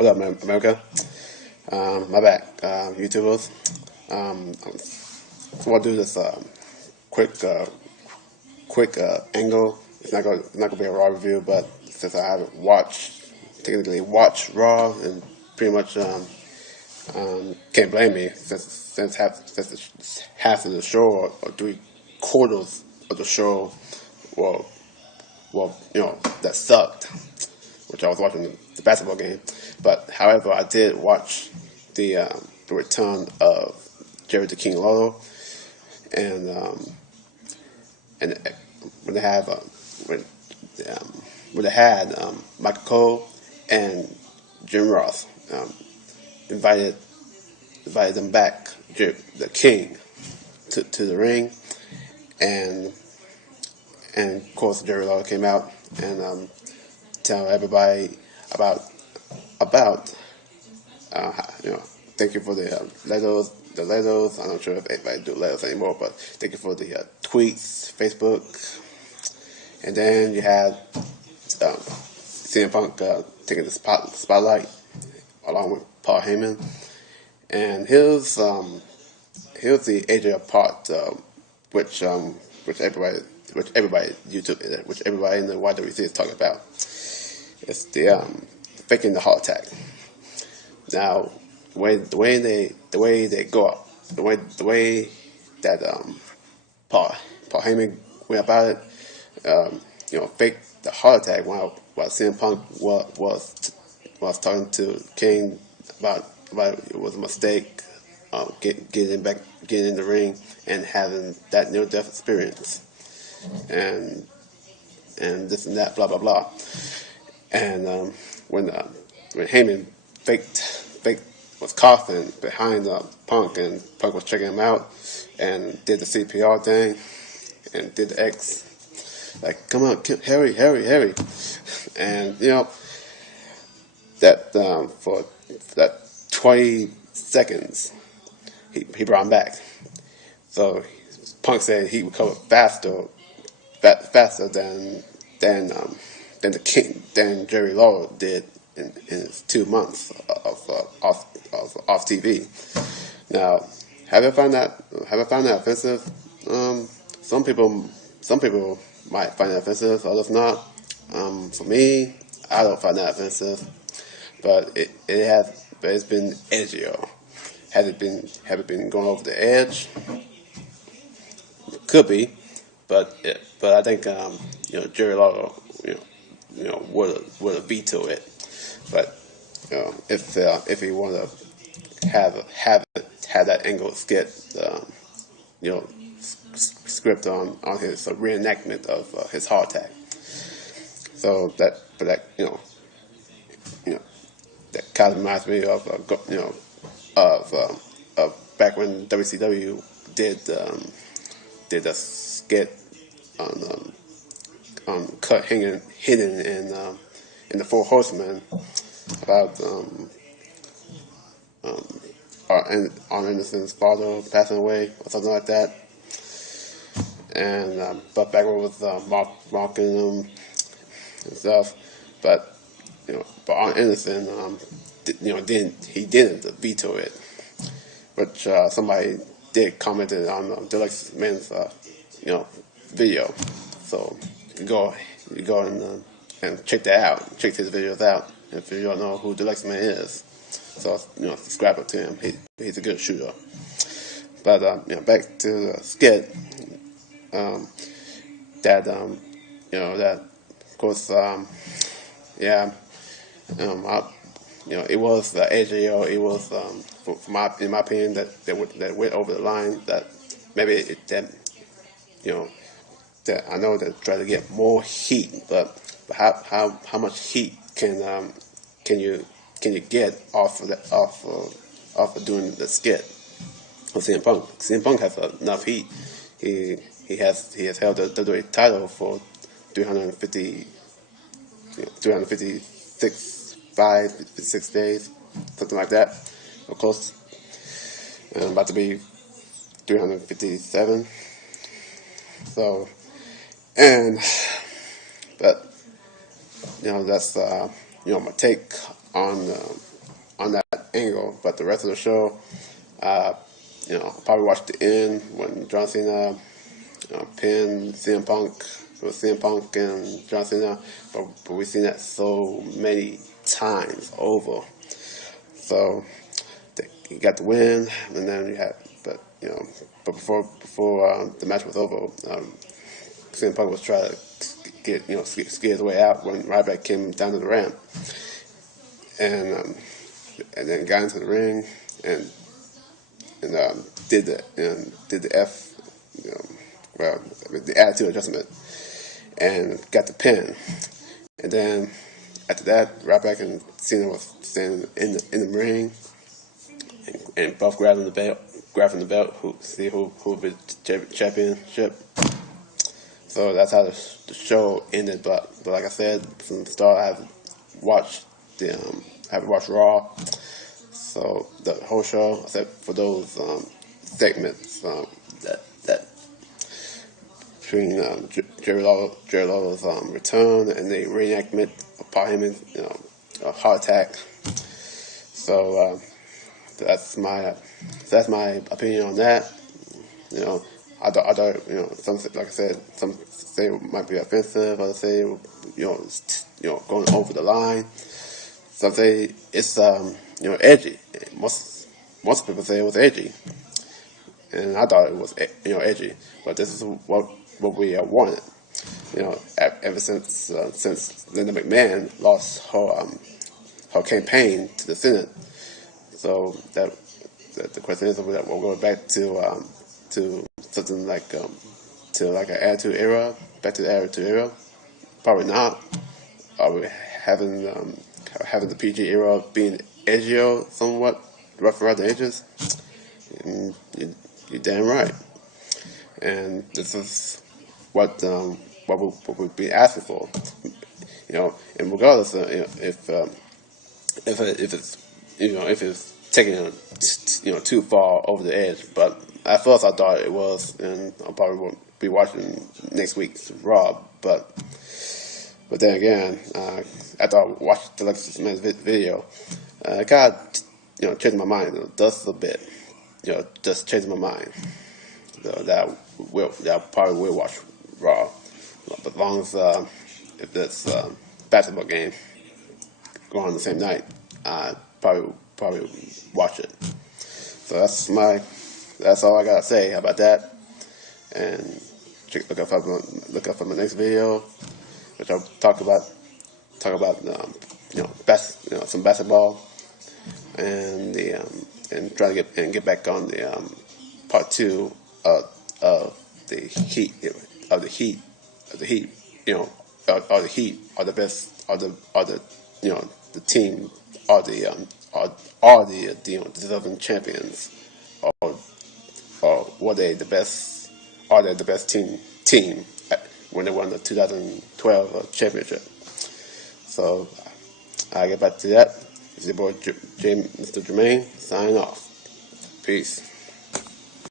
What up, America? My back, YouTubers. So I'll do this quick, angle. It's not gonna be a Raw review, but since I haven't technically watched Raw, and pretty much can't blame me since half of the show or 3/4 of the show, well, that sucked, which I was watching the basketball game. But however, I did watch the return of Jerry the King Lawler, and when they have when they had Michael Cole and Jim Ross invited them back, the King, to the ring, and of course Jerry Lawler came out and tell everybody about thank you for the letters. I'm not sure if anybody do letters anymore, but thank you for the tweets, Facebook, and then you had CM Punk taking the spotlight along with Paul Hayman, and here's the AJ part, which everybody YouTube, which everybody in the YWC is talking about. It's the faking the heart attack. Now, the way that Paul Heyman went about it, fake the heart attack while CM Punk was talking to King about it was a mistake, getting in the ring and having that near death experience, and this and that, blah blah blah. And when Heyman was coughing behind Punk, and Punk was checking him out and did the CPR thing and did the X, like, come on, hurry, and that for that 20 seconds he brought him back. So Punk said he recovered faster than Jerry Lawler did in his 2 months of off TV. Now, have I found that offensive? Some people might find that offensive, others not. For me, I don't find that offensive, but it's been edgier. Have it been going over the edge? Could be, but I think Jerry Lawler would have vetoed it. But if he wanted to have that angle skit, script on his reenactment of his heart attack. So that that kind of reminds me of back when WCW did a skit on Cut hidden in the Four Horsemen about Arn Anderson's father passing away or something like that, and but back with Mark and stuff, but Arn Anderson didn't veto it, which somebody did commented on Deluxe Man's video, so you go and check that out. Check his videos out if you don't know who Deluxe Man is. So subscribe to him. He's a good shooter. But back to the skit. That of course it was the AJO. It was in my opinion that went over the line. That maybe that I know they're trying to get more heat, but how much heat can you get off of doing the skit of CM Punk? CM Punk has enough heat. He has held the WWE title for 56 days, something like that, of course. And about to be 357. So, but that's my take on on that angle, but the rest of the show, I probably watched the end when John Cena pinned CM Punk. It was CM Punk and John Cena, but we've seen that so many times over. So he got the win, and then you had, but before the match was over, CM Punk was trying to skid his way out when Ryback came down to the ramp, and then got into the ring and did the the attitude adjustment and got the pin, and then after that, Ryback and Cena was standing in the ring, and both grabbing the belt, who would be championship. So that's how the show ended. But like I said from the start, I haven't watched Raw. So the whole show, except for those segments that between Jerry Lawler's return and the reenactment of Paul Heyman's heart attack. So that's my opinion on that. I thought some, like I said, some say it might be offensive, others say going over the line. Some say it's edgy. Most people say it was edgy, and I thought it was edgy. But this is what we wanted. Ever since Linda McMahon lost her campaign to the Senate. So that the question is, we'll go back to something like an Attitude Era, back to the Attitude Era. Probably not. Are we having the PG era being edgier, somewhat rough around the edges? You're damn right. And this is what we've been asking for. And regardless of if it's taking too far over the edge, but at first I thought it was, and I probably won't be watching next week's Raw, but then again, after I watched Deluxe Man's video, it kind of changed my mind just a bit. Just changed my mind. That I probably will watch Raw, but as long as if this basketball game going on the same night, I probably watch it. So that's all I gotta say about that. And look up for my next video, which I'll talk about some basketball and and try to get back on the part 2 of the Heat are the Heat are the best are the the team are the deserving champions, or were they the best? Are they the best team when they won the 2012 championship? So I get back to that. It's your boy Mr. Jermaine signing off. Peace.